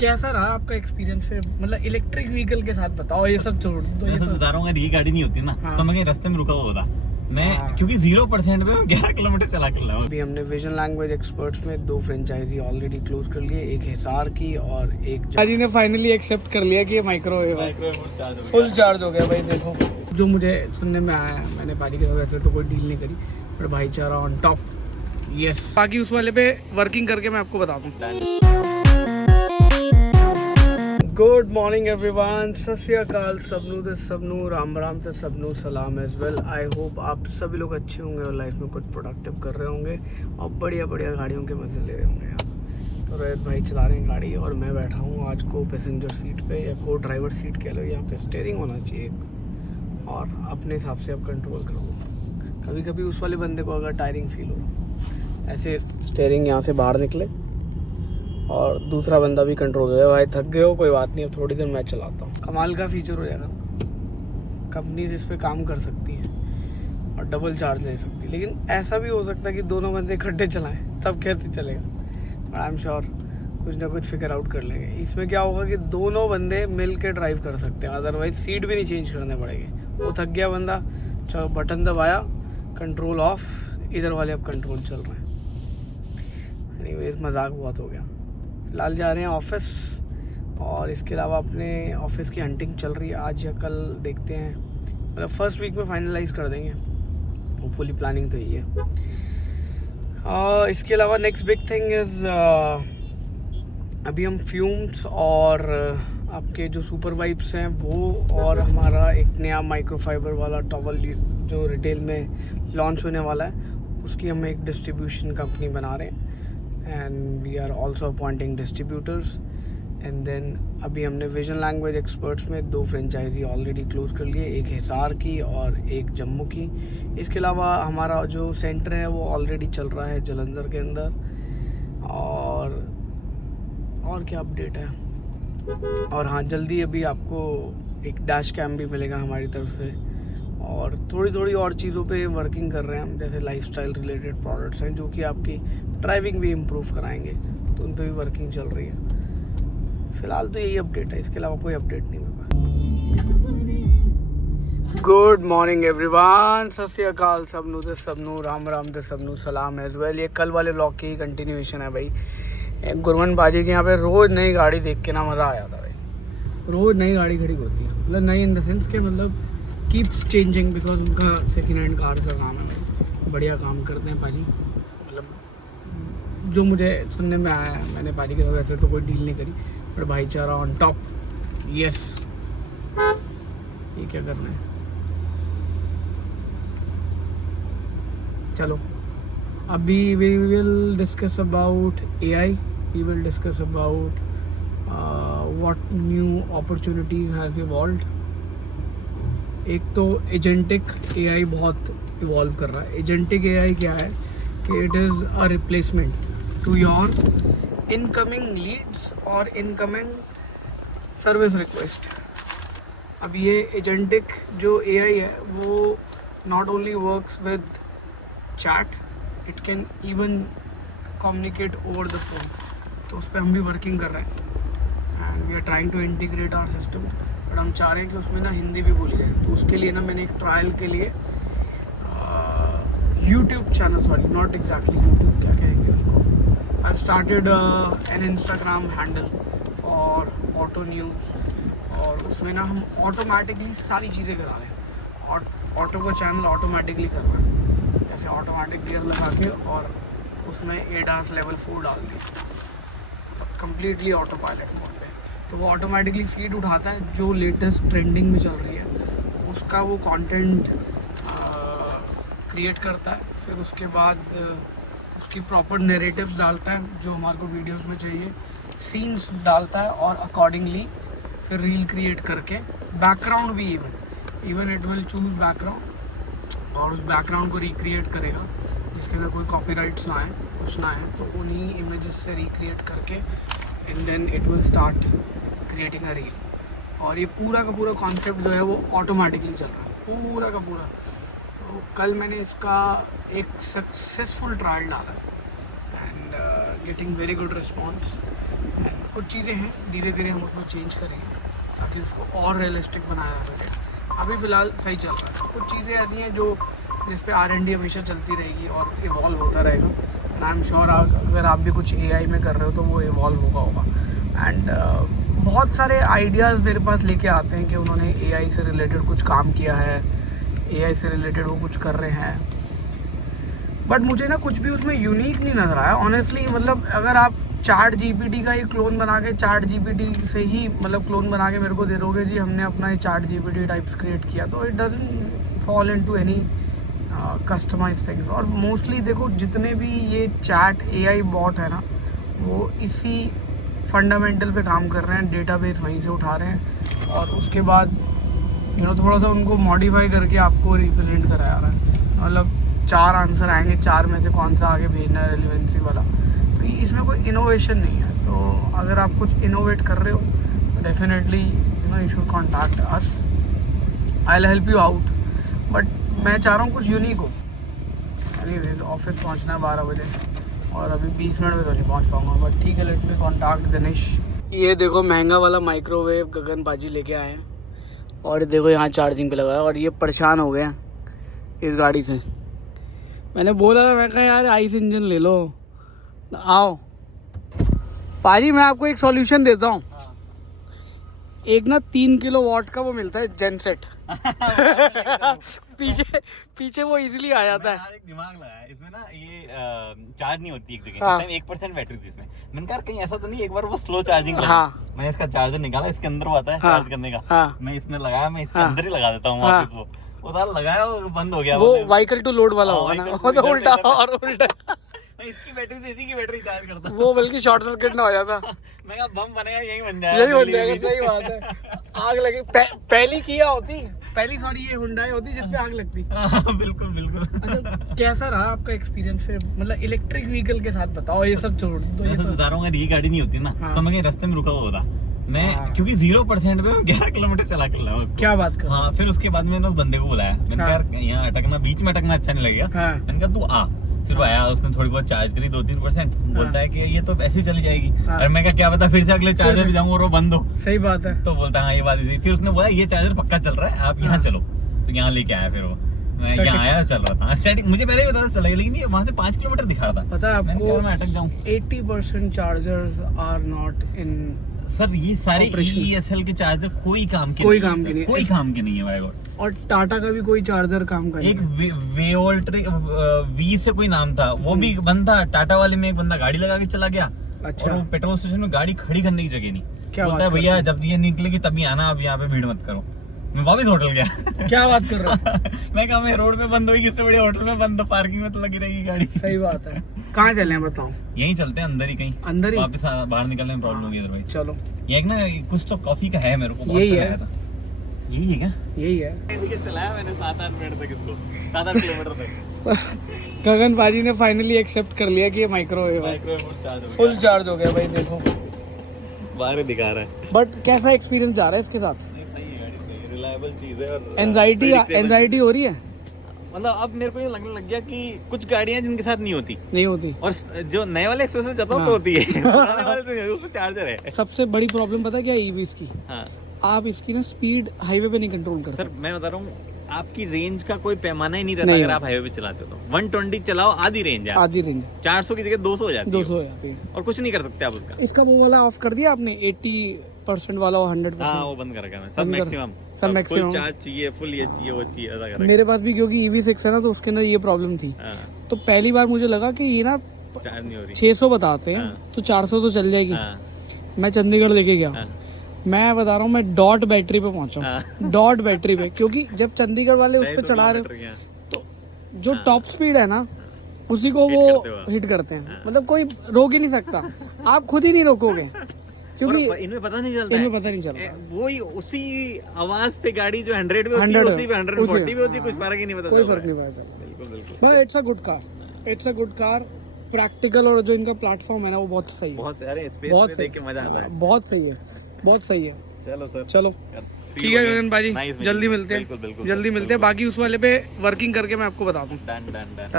कैसा रहा आपका एक्सपीरियंस फिर, मतलब इलेक्ट्रिक व्हीकल के साथ बताओ, ये सब छोड़ दो। मैं तो बता रहा हूँ, अगर ये गाड़ी नहीं होती ना तो मैं कहीं रास्ते में रुका हुआ होता मैं, क्योंकि 0% पे 11 किलोमीटर चला कर लाऊं। अभी हमने विजन लैंग्वेज एक्सपर्ट्स में 2 फ्रेंचाइजी ऑलरेडी क्लोज कर लिए, एक हिसार की और एक जी ने फाइनली एक्सेप्ट कर लिया कि ये माइक्रोवेव है। फुल चार्ज हो गया भाई। देखो जो मुझे सुनने में आया है, मैंने भाई के साथ वैसे तो कोई डील नहीं करी, पर भाईचारा ऑन टॉप। यस, बाकी उस वाले पे वर्किंग करके मैं आपको बता दूँ। गुड मॉर्निंग एवरीवन, सत श्री अकाल सबनू ते सबनू, राम राम ते सबनू सलाम एज वेल। आई होप आप सभी लोग अच्छे होंगे और लाइफ में कुछ प्रोडक्टिव कर रहे होंगे और बढ़िया बढ़िया गाड़ियों के मज़े ले रहे होंगे आप। तो रोहित भाई चला रहे हैं गाड़ी और मैं बैठा हूँ आज को पैसेंजर सीट पे, या को ड्राइवर सीट कह लो। यहाँ पे स्टीयरिंग होना चाहिए और अपने हिसाब से आप कंट्रोल करो। कभी कभी उस वाले बंदे को अगर टायरिंग फील हो, ऐसे स्टीयरिंग यहाँ से बाहर निकले और दूसरा बंदा भी कंट्रोल करे। भाई थक गए हो, कोई बात नहीं, अब थोड़ी देर मैं चलाता हूँ। कमाल का फीचर हो जाएगा। कंपनीज इस पे काम कर सकती हैं और डबल चार्ज ले सकती है, लेकिन ऐसा भी हो सकता है कि दोनों बंदे इकट्ठे चलाएं, तब कैसे चलेगा। पर आई एम श्योर कुछ ना कुछ फिगर आउट कर लेंगे। इसमें क्या होगा कि दोनों बंदे मिल के ड्राइव कर सकते हैं, अदरवाइज सीट भी नहीं चेंज करने पड़ेंगे। वो थक गया बंदा, चलो बटन दबाया, कंट्रोल ऑफ, इधर वाले अब कंट्रोल चल रहे हैं। एनीवेज मजाक बहुत हो गया। फिलहाल जा रहे हैं ऑफिस और इसके अलावा अपने ऑफिस की हंटिंग चल रही है। आज या कल देखते हैं, मतलब फर्स्ट वीक में फाइनलाइज कर देंगे, होपफुली प्लानिंग तो यही है। इसके अलावा नेक्स्ट बिग थिंग इज़ अभी हम फ्यूम्स और आपके जो सुपर वाइप्स हैं वो, और हमारा एक नया माइक्रोफाइबर वाला टॉवल जो रिटेल में लॉन्च होने वाला है, उसकी हम एक डिस्ट्रीब्यूशन कंपनी बना रहे हैं। And we are also appointing distributors. And then अभी हमने विजन लैंग्वेज एक्सपर्ट्स में 2 फ्रेंचाइजी ऑलरेडी क्लोज कर लिए, एक हिसार की और एक जम्मू की। इसके अलावा हमारा जो सेंटर है वो ऑलरेडी चल रहा है जलंधर के अंदर। और क्या अपडेट है, और हाँ जल्दी अभी आपको एक डैश कैम भी मिलेगा हमारी तरफ से। और थोड़ी थोड़ी और चीज़ों पे वर्किंग कर रहे हैं हम, जैसे लाइफस्टाइल रिलेटेड प्रोडक्ट्स हैं जो कि आपकी ड्राइविंग भी इम्प्रूव कराएंगे, तो उन पे भी वर्किंग चल रही है। फिलहाल तो यही अपडेट है, इसके अलावा कोई अपडेट नहीं मेरे पास। गुड मॉर्निंग एवरीवन, सत श्री अकाल सबनू ते सबनू, राम राम ते सबनू सलाम एज वेल। ये कल वाले व्लॉग की कंटिन्यूएशन है भाई। गुरमन बाजी के यहाँ पे रोज़ नई गाड़ी देख के ना मज़ा आ जाता है भाई। रोज़ नई गाड़ी खड़ी होती है, मतलब नई इन द सेंस के मतलब कीप्स चेंजिंग, बिकॉज उनका सेकेंड हैंड कार का काम है भाई। बढ़िया काम करते हैं पाजी, मतलब जो मुझे सुनने में आया है, मैंने पाजी के साथ वैसे तो कोई डील नहीं करी, पर भाईचारा ऑन टॉप। यस, ये क्या करना है, चलो अभी we will discuss about AI, we will discuss about what new opportunities has evolved. एक तो एजेंटिक AI बहुत इवॉल्व कर रहा है। एजेंटिक AI क्या है कि it is a replacement to your incoming leads और इनकमिंग सर्विस रिक्वेस्ट। अब ये एजेंटिक जो AI है वो not only works with chat, it can even communicate over the phone. तो उस पर हम भी वर्किंग कर रहे हैं and we are trying to integrate our system, but हम चाह रहे हैं कि उसमें ना हिंदी भी बोली जाए। तो उसके लिए ना मैंने एक ट्रायल के लिए YouTube channel, sorry not exactly YouTube, क्या कहेंगे उसको, I started an Instagram handle for auto news, और उसमें ना हम ऑटोमेटिकली सारी चीज़ें करा रहे हैं। और ऑटो का चैनल ऑटोमेटिकली कर रहा है, जैसे ऑटोमेटिक गियर लगा के और उसमें ADAS लेवल 4 डाल दिया, कम्प्लीटली ऑटो पायलट मोड पे। तो वो ऑटोमेटिकली फीड उठाता है जो लेटेस्ट ट्रेंडिंग में चल रही है, उसका वो कंटेंट क्रिएट करता है। फिर उसके बाद उसकी प्रॉपर नैरेटिव्स डालता है जो हमारे को वीडियोस में चाहिए, सीन्स डालता है, और अकॉर्डिंगली फिर रील क्रिएट करके बैकग्राउंड भी even it will choose background, और उस बैकग्राउंड को रिक्रिएट करेगा जिसके अंदर कोई कॉपीराइट्स ना आए, कुछ ना आए, तो उन्हीं इमेजेस से रिक्रिएट करके and then it will start creating a reel. और ये पूरा का पूरा कॉन्सेप्ट जो है वो ऑटोमेटिकली चल रहा है, पूरा का पूरा। तो कल मैंने इसका एक सक्सेसफुल ट्रायल डाला and getting very good response, and कुछ चीज़ें हैं धीरे धीरे हम उसको चेंज करेंगे ताकि उसको और रियलिस्टिक बनाया जा सके। अभी फ़िलहाल सही चल रहा है। कुछ चीज़ें ऐसी हैं जो जिस पे R&D हमेशा चलती रहेगी और इवॉल्व होता रहेगा। एंड आई एम श्योर अगर आप भी कुछ AI में कर रहे हो तो वो इवॉल्व होगा। एंड बहुत सारे आइडियाज़ मेरे पास लेके आते हैं कि उन्होंने AI से रिलेटेड कुछ काम किया है, AI से रिलेटेड वो कुछ कर रहे हैं, बट मुझे ना कुछ भी उसमें यूनिक नहीं नज़र आया ऑनेस्टली। मतलब अगर आप ChatGPT का ही क्लोन बना के ChatGPT से ही मतलब क्लोन बना के मेरे को दे दोगे जी हमने अपना ये ChatGPT टाइप्स क्रिएट किया, तो it doesn't fall into any customize things. और मोस्टली देखो जितने भी ये चैट AI बॉट है ना वो इसी फंडामेंटल पे काम कर रहे हैं, डेटाबेस वहीं से उठा रहे हैं और उसके बाद थोड़ा सा उनको मॉडिफाई करके आपको रिप्रेजेंट कराया रहा है। मतलब 4 आंसर आएंगे, 4 में से कौन सा आगे भेजना है रेलिवेंसी वाला, तो इसमें कोई इनोवेशन नहीं है। तो अगर आप कुछ इनोवेट कर रहे हो तो definitely you should contact us, I will help you out. But मैं चाह रहा हूँ कुछ यूनिक हो। एनीवेज ऑफिस पहुँचना है 12 बजे और अभी 20 मिनट में तो नहीं पहुँच पाऊँगा, बट ठीक है, लेट मी कॉन्टैक्ट दिनेश। ये देखो महंगा वाला माइक्रोवेव गगन बाजी लेके आए हैं और देखो यहाँ चार्जिंग पे लगाया और ये परेशान हो गए हैं इस गाड़ी से। मैंने बोला था, मैं कहा यार आइस इंजन ले लो। आओ पाजी मैं आपको एक सॉल्यूशन देता हूँ। एक ना 3 किलोवाट का वो मिलता है जेनसेट पीछे वो इजीली आ जाता है। एक दिमाग लगाया इसमें ना, ये चार्ज नहीं होती एक जगह। 1% बैटरी थी इसमें। मैंने कहा कहीं ऐसा तो नहीं एक बार वो स्लो चार्जिंग मैंने इसका चार्जर निकाला, इसके अंदर वो आता है चार्ज करने का। मैं इसमें लगाया, मैं इसके अंदर ही लगा देता हूँ वापस। वो सारा लगाया वो बंद हो गया। वो व्हीकल टू लोड वाला होगा ना, वो तो उल्टा और उल्टा। मैं इसकी बैटरी से इसी की बैटरी चार्ज करता, वो बल्कि शॉर्ट सर्किट ना हो जाता। मैं कहा बम बनेगा यही बन जाएगा। सही बात है। आग लगी पहली किया होती, सॉरी ये हुंडई होती जिस पे आग लगती। बिल्कुल बिल्कुल। अच्छा कैसा रहा आपका एक्सपीरियंस फिर, मतलब इलेक्ट्रिक व्हीकल के साथ बताओ, ये सब छोड़ दो। मैं बता रहा हूँ ये गाड़ी नहीं होती ना तो मैं कहीं रास्ते में रुका हुआ होता मैं, क्योंकि 0% पे 11 किलोमीटर चला के लाऊं उसको। क्या बात कर। हाँ, फिर उसके बाद मैंने उस बंदे को बुलाया। मैंने कहा यहाँ अटकना, बीच में अटकना अच्छा नहीं लगेगा। मैंने कहा तू आ। फिर वो आया, उसने थोड़ी बहुत चार्ज करी 2-3%। बोलता है कि ये तो ऐसे ही चली जाएगी। और मैं कहा क्या पता फिर से अगले चार्जर पे जाऊँ और वो बंद हो। सही बात है। तो बोलता है हाँ ये बात इसी। फिर उसने बोला ये चार्जर पक्का चल रहा है, आप यहाँ चलो। तो यहाँ लेके आया। फिर वो मैं यहाँ आया, चल रहा था स्टैटिक। मुझे पहले ही पता चला, लेकिन ये वहाँ से 5 किलोमीटर दिखा रहा था। पता है आपको मैं अटक जाऊँ। 80% chargers are not in. Sir ये सारे ESL के चार्जर कोई काम के नहीं है भाई। और टाटा का भी कोई चार्जर काम कर। एक वेओल्ट्रिक वी से कोई नाम था, वो भी बंद था। टाटा वाले में एक बंदा गाड़ी लगा के चला गया। अच्छा। और वो पेट्रोल स्टेशन में गाड़ी खड़ी करने की जगह नहीं। क्या बोलता है भैया जब ये निकलेगी तभी आना, अब यहाँ पे भीड़ मत करो। मैं वापस होटल गया। क्या बात कर रहा हूँ। मैं कहा मैं रोड पे बंद हुई, किससे बड़ी होटल में बंद, पार्किंग में तो लगी रहेगी गाड़ी। सही बात है। कहाँ चले हैं बताओ। यहीं चलते हैं, अंदर ही कहीं। अंदर ही वापस बाहर निकलने में प्रॉब्लम होगी अदरवाइज। चलो ये एक ना कुछ तो कॉफी का है, मेरे को यही है। यही है क्या? यही है। चलाया मैंने 7-8 मिनट तक इसको, 7-8 किलोमीटर तक। गगन बाजी ने फाइनली एक्सेप्ट कर लिया कि ये माइक्रोवेव फुल चार्ज हो गया भाई। देखो बाहर दिखा रहा है। बट कैसा एक्सपीरियंस जा रहा है इसके साथ? रिलायबल चीज है। और एंजाइटी हो रही है। मतलब अब मेरे को ये लगने लग गया कि कुछ गाड़ियां जिनके साथ नहीं होती और जो नए वाले एक्सप्रेस में जाता तो होती है। पुराने वाले तो उसमें चार्जर है। सबसे बड़ी प्रॉब्लम पता क्या है ईवीज की? आप इसकी ना स्पीड हाईवे पे नहीं कंट्रोल कर सकते। सर मैं बता रहा हूँ आपकी रेंज का कोई पैमाना ही नहीं रहता। अगर आप हाईवे पे चलाते हो तो 120 चलाओ, आधी रेंज 400 की जगह 200 हो जाती है और कुछ नहीं कर सकते आप उसका। इसका वो वाला ऑफ कर दिया आपने, 80% वाला, 100%? हाँ वो बंद कर रखा है। सब मैक्सिमम चार्ज चाहिए, फुल ये चाहिए वो चाहिए ऐसा कर। मेरे पास भी क्योंकि EV6 है ना तो उसके अंदर ये प्रॉब्लम थी। तो पहली बार मुझे लगा कि ये ना चार्ज नहीं हो रही, 600 बताते हैं तो 400 तो चल जाएगी। मैं चंडीगढ़ लेके गया, मैं बता रहा हूँ मैं डॉट बैटरी पे पहुंचा। डॉट बैटरी पे, क्योंकि जब चंडीगढ़ वाले उस पर चढ़ा रहे तो जो टॉप स्पीड है ना उसी को वो हिट करते हैं। मतलब कोई रोक ही नहीं सकता, आप खुद ही नहीं रोकोगे क्योंकि इनमें पता नहीं चलता। वही उसी आवाज पे गाड़ी जो 100 पे होती है उसी पे 140 पे होती है, कुछ फर्क ही नहीं पता चलता। बिल्कुल it's a good car, practical. और जो इनका प्लेटफॉर्म है ना वो बहुत सही है। बहुत स्पेस देख के मजा आता है। बहुत सही है। चलो सर, चलो ठीक है गगन भाजी, जल्दी मिलते हैं। बाकी उस वाले पे वर्किंग करके मैं आपको बता दूं। डन।